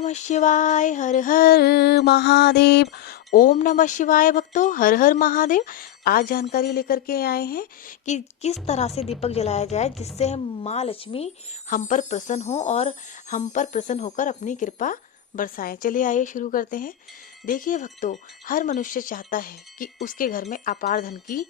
नमः शिवाय, हर हर महादेव। ओम नमः शिवाय भक्तों, हर हर महादेव। आज जानकारी लेकर के आए हैं कि किस तरह से दीपक जलाया जाए जिससे हम माँ लक्ष्मी हम पर प्रसन्न हो और हम पर प्रसन्न होकर अपनी कृपा बरसाएं। चलिए आइए शुरू करते हैं। देखिए भक्तों, हर मनुष्य चाहता है कि उसके घर में अपार धन की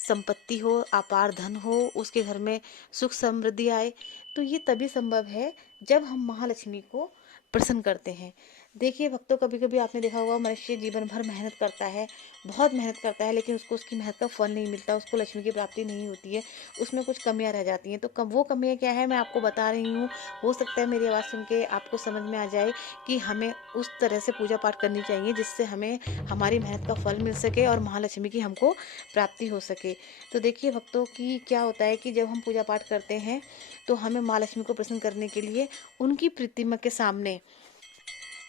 संपत्ति हो, अपार धन हो, उसके घर में सुख समृद्धि आए। तो ये तभी संभव है जब हम महालक्ष्मी को प्रसन्न करते हैं। देखिए भक्तों, कभी कभी आपने देखा होगा मनुष्य जीवन भर मेहनत करता है, बहुत मेहनत करता है, लेकिन उसको उसकी मेहनत का फल नहीं मिलता, उसको लक्ष्मी की प्राप्ति नहीं होती है, उसमें कुछ कमियां रह जाती हैं। तो वो कमियां क्या है, मैं आपको बता रही हूँ। हो सकता है मेरी आवाज़ सुन के आपको समझ में आ जाए कि हमें उस तरह से पूजा पाठ करनी चाहिए जिससे हमें हमारी मेहनत का फल मिल सके और महालक्ष्मी की हमको प्राप्ति हो सके। तो देखिए भक्तों कि क्या होता है कि जब हम पूजा पाठ करते हैं तो हमें माँ लक्ष्मी को प्रसन्न करने के लिए उनकी प्रतिमा के सामने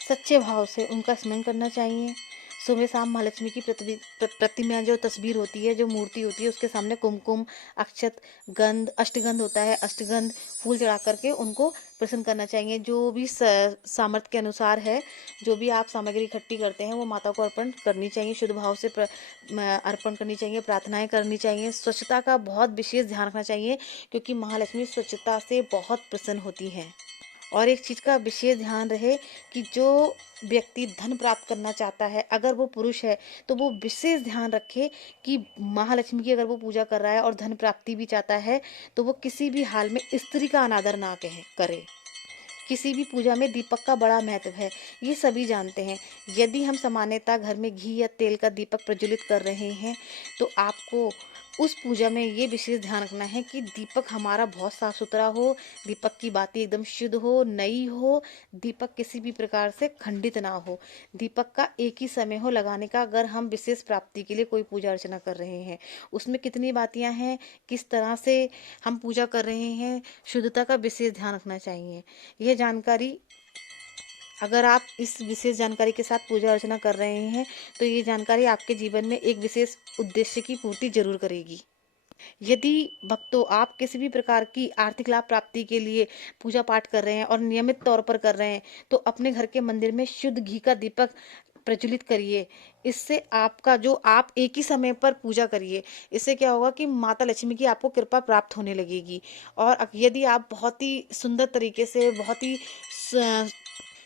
सच्चे भाव से उनका स्मरण करना चाहिए। सुबह शाम महालक्ष्मी की प्रतिमा, जो तस्वीर होती है, जो मूर्ति होती है, उसके सामने कुमकुम, अक्षत, गंध, अष्टगंध होता है, अष्टगंध फूल चढ़ा करके उनको प्रसन्न करना चाहिए। जो भी सामर्थ्य के अनुसार है, जो भी आप सामग्री इकट्ठी करते हैं वो माता को अर्पण करनी चाहिए, शुद्ध भाव से अर्पण करनी चाहिए, प्रार्थनाएं करनी चाहिए। स्वच्छता का बहुत विशेष ध्यान रखना चाहिए क्योंकि महालक्ष्मी स्वच्छता से बहुत प्रसन्न होती हैं। और एक चीज़ का विशेष ध्यान रहे कि जो व्यक्ति धन प्राप्त करना चाहता है, अगर वो पुरुष है तो वो विशेष ध्यान रखे कि महालक्ष्मी की अगर वो पूजा कर रहा है और धन प्राप्ति भी चाहता है तो वो किसी भी हाल में स्त्री का अनादर ना करे। किसी भी पूजा में दीपक का बड़ा महत्व है, ये सभी जानते हैं। यदि हम सामान्यतः घर में घी या तेल का दीपक प्रज्वलित कर रहे हैं तो आपको उस पूजा में ये विशेष ध्यान रखना है कि दीपक हमारा बहुत साफ सुथरा हो, दीपक की बाती एकदम शुद्ध हो, नई हो, दीपक किसी भी प्रकार से खंडित ना हो, दीपक का एक ही समय हो लगाने का। अगर हम विशेष प्राप्ति के लिए कोई पूजा अर्चना कर रहे हैं, उसमें कितनी बातियां हैं, किस तरह से हम पूजा कर रहे हैं, शुद्धता का विशेष ध्यान रखना चाहिए। यह जानकारी, अगर आप इस विशेष जानकारी के साथ पूजा अर्चना कर रहे हैं तो ये जानकारी आपके जीवन में एक विशेष उद्देश्य की पूर्ति जरूर करेगी। यदि भक्तों आप किसी भी प्रकार की आर्थिक लाभ प्राप्ति के लिए पूजा पाठ कर रहे हैं और नियमित तौर पर कर रहे हैं तो अपने घर के मंदिर में शुद्ध घी का दीपक प्रज्वलित करिए। इससे आपका जो आप एक ही समय पर पूजा करिए, इससे क्या होगा कि माता लक्ष्मी की आपको कृपा प्राप्त होने लगेगी। और यदि आप बहुत ही सुंदर तरीके से, बहुत ही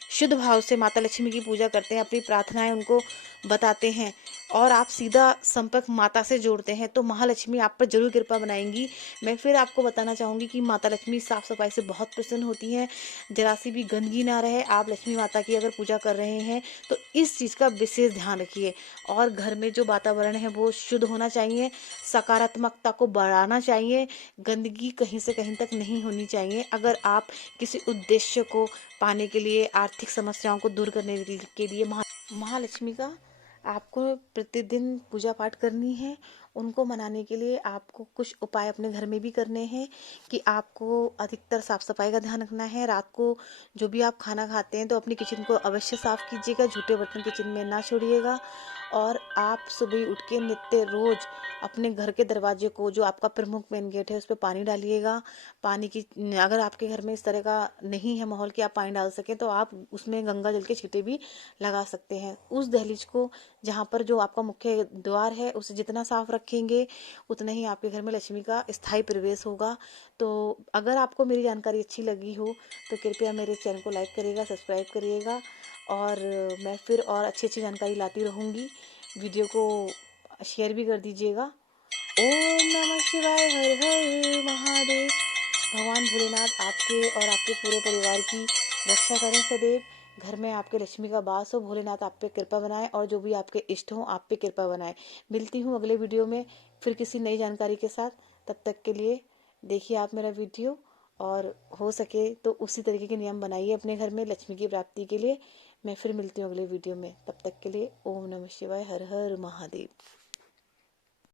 शुद्ध भाव से माता लक्ष्मी की पूजा करते हैं, अपनी प्रार्थनाएं उनको बताते हैं और आप सीधा संपर्क माता से जोड़ते हैं तो महालक्ष्मी आप पर जरूर कृपा बनाएंगी। मैं फिर आपको बताना चाहूँगी कि माता लक्ष्मी साफ सफाई से बहुत प्रसन्न होती हैं, जरा सी भी गंदगी ना रहे। आप लक्ष्मी माता की अगर पूजा कर रहे हैं तो इस चीज़ का विशेष ध्यान रखिए। और घर में जो वातावरण है वो शुद्ध होना चाहिए, सकारात्मकता को बढ़ाना चाहिए, गंदगी कहीं से कहीं तक नहीं होनी चाहिए। अगर आप किसी उद्देश्य को पाने के लिए, आर्थिक समस्याओं को दूर करने के लिए महालक्ष्मी का आपको प्रतिदिन पूजा पाठ करनी है। उनको मनाने के लिए आपको कुछ उपाय अपने घर में भी करने हैं कि आपको अधिकतर साफ सफाई का ध्यान रखना है। रात को जो भी आप खाना खाते हैं तो अपनी किचन को अवश्य साफ कीजिएगा, झूठे बर्तन किचन में ना छोड़िएगा। और आप सुबह उठ के नित्य रोज अपने घर के दरवाजे को, जो आपका प्रमुख मेन गेट है, उस पर पानी डालिएगा। पानी की, अगर आपके घर में इस तरह का नहीं है माहौल कि आप पानी डाल सकें तो आप उसमें गंगा जल के छींटे भी लगा सकते हैं। उस दहलीज को, जहाँ पर जो आपका मुख्य द्वार है, उसे जितना साफ रखेंगे उतना ही आपके घर में लक्ष्मी का स्थायी प्रवेश होगा। तो अगर आपको मेरी जानकारी अच्छी लगी हो तो कृपया मेरे चैनल को लाइक करिएगा, सब्सक्राइब करिएगा और मैं फिर और अच्छी अच्छी जानकारी लाती रहूँगी। वीडियो को शेयर भी कर दीजिएगा। ओम नमः शिवाय, हर हर महादेव। भगवान भोलेनाथ आपके और आपके पूरे परिवार की रक्षा करें सदैव। घर में आपके लक्ष्मी का वास हो, भोलेनाथ आप पे कृपा बनाए और जो भी आपके इष्ट हों आप पे कृपा बनाए। मिलती हूँ अगले वीडियो में फिर किसी नई जानकारी के साथ। तब तक के लिए देखिए आप मेरा वीडियो और हो सके तो उसी तरीके के नियम बनाइए अपने घर में लक्ष्मी की प्राप्ति के लिए। मैं फिर मिलती हूँ अगले वीडियो में, तब तक के लिए ओम नमः शिवाय, हर हर महादेव।